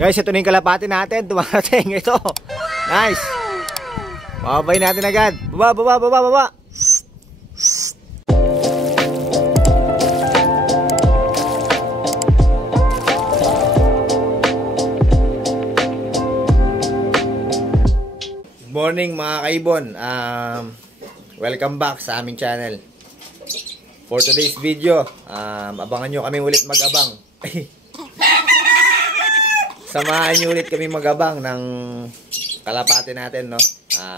Guys, ito na yung kalapati natin. Dumarating ito. Nice. Babay natin agad. Baba. Good morning mga kaibon. Welcome back sa aming channel. For today's video, abangan nyo kami ulit mag-abang. Samahan nyo ulit kami mag-abang ng kalapati natin, no?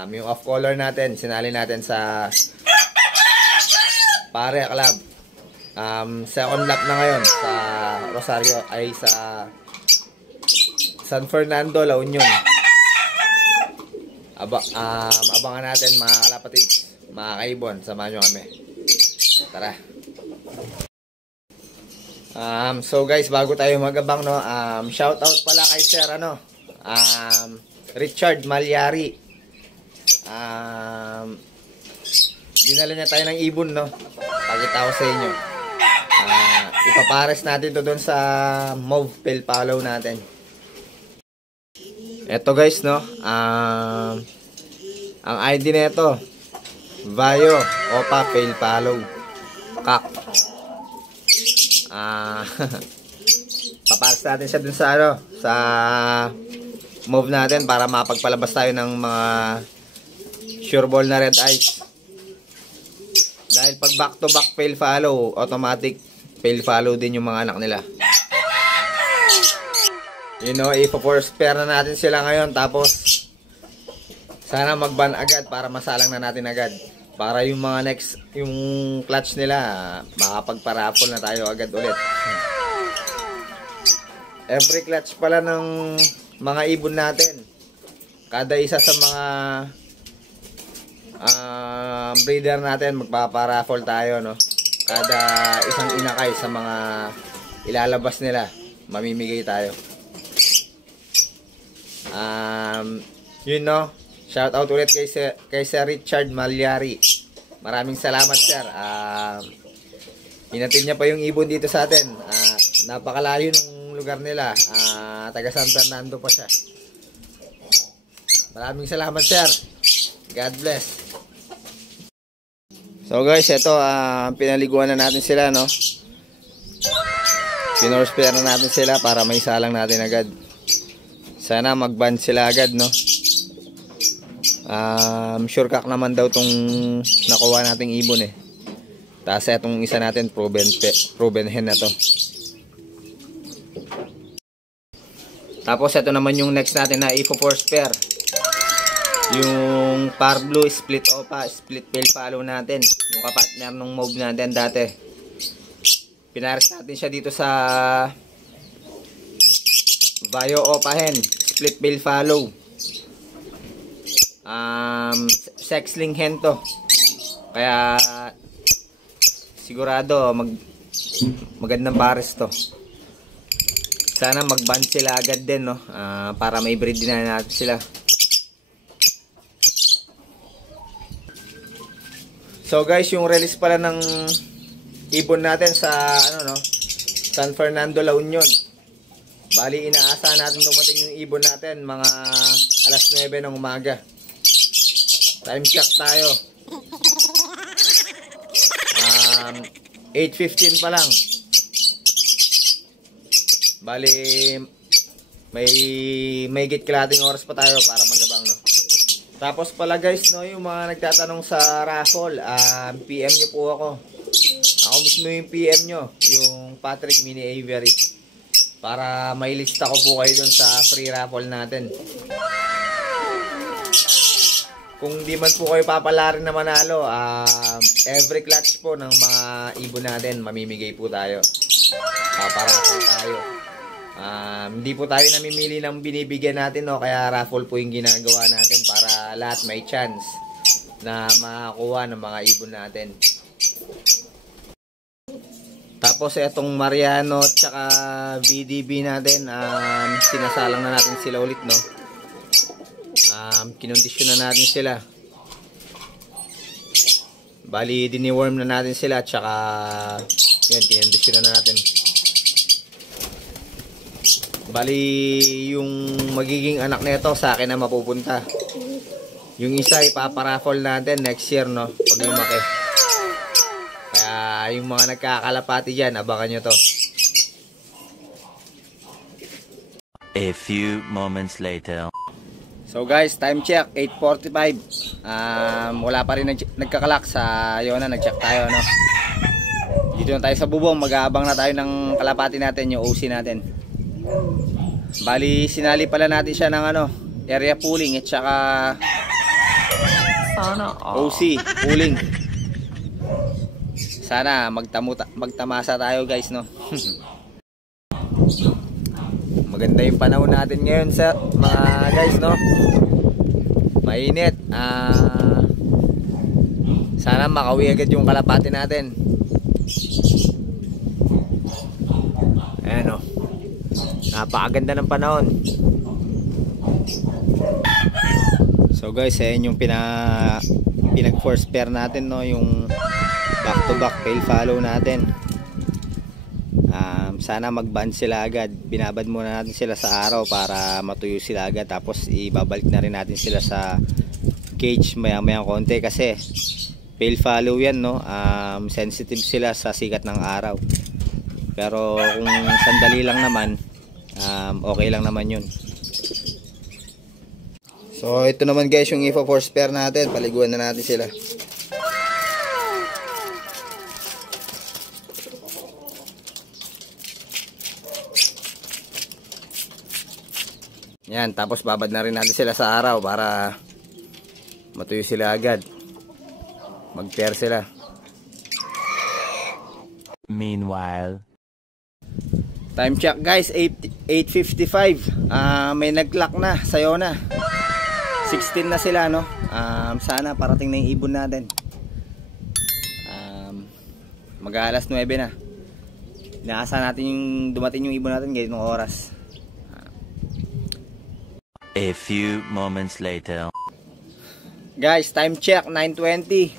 Yung off-color natin, sinali natin sa Pare Club. Second lap na ngayon sa Rosario, ay sa San Fernando, La Union. Abangan natin mga kalapatid, mga kaibon, samahan nyo kami. Tara. So guys, bago tayo magabang, no, shout out pala kay Sir Richard Malyari. Dinala niya tayo ng ibon, no. Pakita ko sa inyo. Ipapares natin to doon sa Mauve Pale Follow natin. Eto guys, no. Ang ID nito, Vayo Opa Pale Follow Kak. Papares natin siya dun sa sa move natin para mapagpalabas tayo ng mga sure ball na red eyes. Dahil pag back to back fail follow, automatic fail follow din yung mga anak nila. You know, ipo-force pair na natin sila ngayon, tapos sana mag-ban agad para masalang na natin agad. Para yung mga next, yung clutch nila, makapagparapol na tayo agad ulit. Every clutch pala ng mga ibon natin, kada isa sa mga breeder natin, magpaparapol tayo, no? Kada isang inakay sa mga ilalabas nila, mamimigay tayo. You know, shout out ulit kay Sir Richard Malyari. Maraming salamat, sir. Hinatid niya pa yung ibon dito sa atin. Napakalayo ng lugar nila. Taga San Fernando pa siya. Maraming salamat, sir. God bless. So guys, ito, pinaliguan na natin sila, no? Pinorspare na natin sila para may salang natin agad. Sana mag-ban sila agad, no? Sure kak naman daw tong nakuha nating ibon, eh. Tapos itong isa natin proven hen na to. Tapos ito naman yung next natin na ipo-force pair. Yung par blue split opa, split pale follow natin. Yung kapartner nung mauve natin dati. Pinares natin siya dito sa Vayo opa hen, split pale follow. Sexling hen to, kaya sigurado magandang pares to. Sana mag-ban sila agad din, no? Para may breed din na natin sila. So guys, yung release pala ng ibon natin sa San Fernando, La Union. Bali, inaasahan natin dumating yung ibon natin mga alas 9 ng umaga. Time check tayo. 8:15 pa lang. Bali, may higit kalahating oras pa tayo para magabang, no? Tapos pala guys, no, yung mga nagtatanong sa raffle, PM nyo po ako. Ako mismo yung PM nyo, yung Patrick Mini Aviary. Para may lista ko po kayo dun sa free raffle natin. Kung di man po kayo papalarin na manalo, every clutch po ng mga ibon natin, mamimigay po tayo. Paparaffle tayo. Hindi po tayo namimili ng binibigyan natin, no? Kaya raffle po yung ginagawa natin para lahat may chance na makakuha ng mga ibon natin. Tapos itong Mariano tsaka VDB natin, sinasalang na natin sila ulit, no? Kinondisyon na natin sila. Bali, diniworm na natin sila, tsaka yun, kinondisyon na natin. Bali, yung magiging anak nito sa akin na mapupunta. Yung isa ipaparaffle natin next year, no? Pag lumaki. Kaya yung mga nagkakalapati dyan, abangan nyo to. A few moments later. So guys, time check, 8:45. Wala pa rin nagkakalak sa Yona, nag-check tayo, no? Dito na tayo sa bubong, mag-aabang na tayo ng kalapati natin, yung OC natin. Bali, sinali pala natin siya ng ano, area pooling at saka OC pooling. Sana magtamasa tayo guys, no? Maganda yung panahon natin ngayon sa mga guys, no? Mainit. Sana makauwi agad yung kalapati natin. Ayan, no? Napakaganda ng panahon. So guys, ayan yung pinag force pair natin, no? Yung back to back tail follow natin. Sana mag-band sila agad. Binabad muna natin sila sa araw para matuyo sila agad. Tapos ibabalik na rin natin sila sa cage maya-maya konti kasi tail follow yan, no? Sensitive sila sa sikat ng araw. Pero kung sandali lang naman, okay lang naman yun. So ito naman guys yung ipa-force pair natin. Paliguan na natin sila. Yan, tapos babad na rin natin sila sa araw para matuyo sila agad. Mag-pair sila. Meanwhile, time check guys, 8:55. May nag-clock na sa Yona. 16 na sila, no? Sana parating na yung ibon natin. Mag-aalas 9 na. Inaasahan natin yung dumating yung ibon natin ganitong oras. a few moments later. Guys, time check 9:20.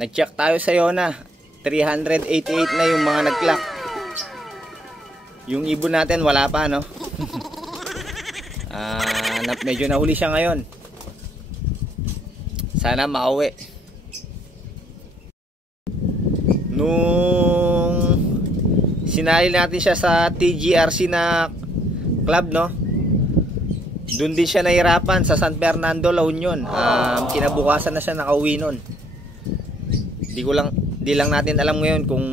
Nag-check tayo sa Yona. 388 na yung mga nag-clock. Yung ibon natin wala pa, no? Medyo nahuli siya ngayon. Sana makauwi. Nung sinali natin siya sa TGRC na club, no? Doon din siya nahirapan sa San Fernando, La Union. Kinabukasan na siya nakauwi nun. Di lang natin alam ngayon kung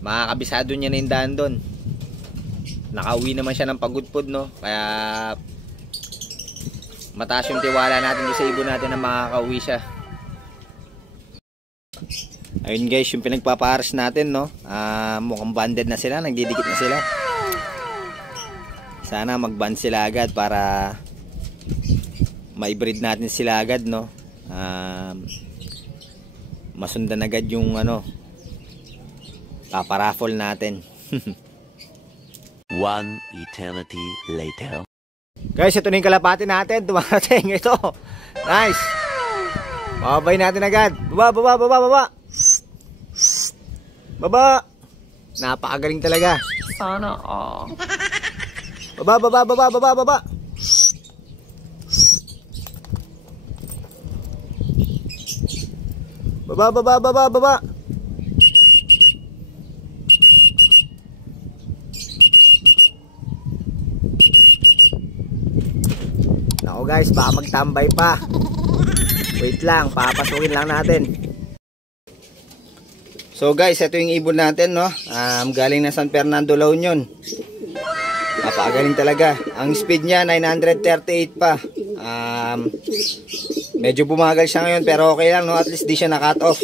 makakabisado niya na yung daan doon. Nakauwi naman siya ng pagudpod, no? Kaya mataas yung tiwala natin doon sa ibon natin na makakauwi siya. Ayun guys, yung pinagpapares natin, no? Mukhang banded na sila, nagdidikit na sila. Sana mag-band sila agad para ma-breed natin sila agad, no? Masundan agad yung ano, paparaffle natin. One eternity later. Guys, ito na yung kalapati natin. Dumarating ito. Nice. Babay natin agad. Baba. Baba. Napakagaling talaga. Sana all. Baba. Baba. Nako guys, baka magtambay pa. Wait lang, papasukin lang natin. So guys, ito yung ibon natin, no? Galing na San Fernando, La Union. Napakagaling talaga. Ang speed niya 938 pa. Medyo bumagal siya ngayon pero okay lang, no? At least di siya na-cut off.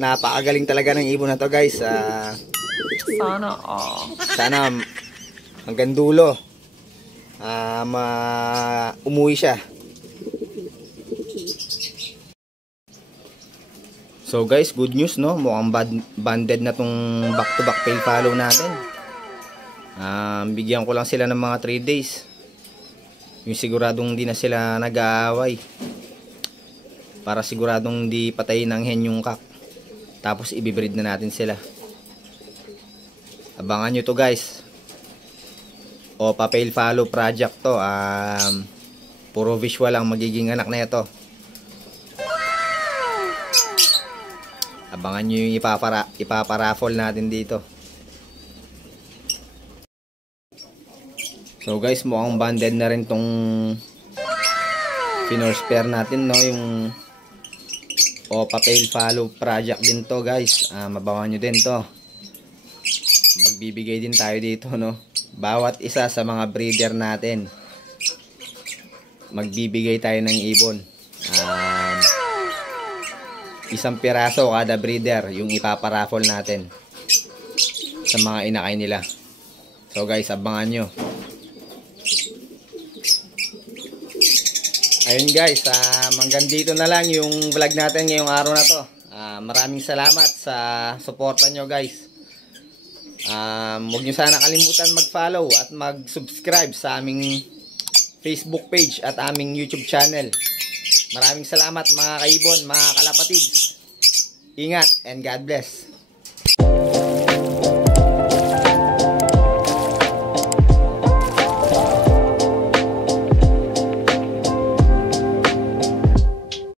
Napakagaling talaga ng ibon na to, guys. Sana all. Sana hanggang dulo umuwi siya. So guys, good news, no? Mukhang banded na tong back to back tail follow natin. Bigyan ko lang sila ng mga 3 days. Yung siguradong di na sila nag-aaway. Para siguradong di patayin ng hen yung kak. Tapos ibibreed na natin sila. Abangan nyo to guys. OPA Pale Follow project to. Puro visual lang magiging anak na ito. Abangan nyo yung ipaparaffle natin dito. So guys, mukhang banded na rin tong Finor Spare natin, no? Yung OPA Pale Follow project din to guys. Mabangan nyo din to. Magbibigay din tayo dito, no? Bawat isa sa mga breeder natin, magbibigay tayo ng ibon. Isang piraso kada breeder yung ipaparaffle natin sa mga inakay nila. So guys, abangan nyo. Ayun guys, hanggang dito na lang yung vlog natin ngayong araw na to. Maraming salamat sa suporta nyo guys. Huwag nyo sana kalimutan mag-follow at mag-subscribe sa aming Facebook page at aming YouTube channel. Maraming salamat mga kaibon, mga kalapatids. Ingat and God bless.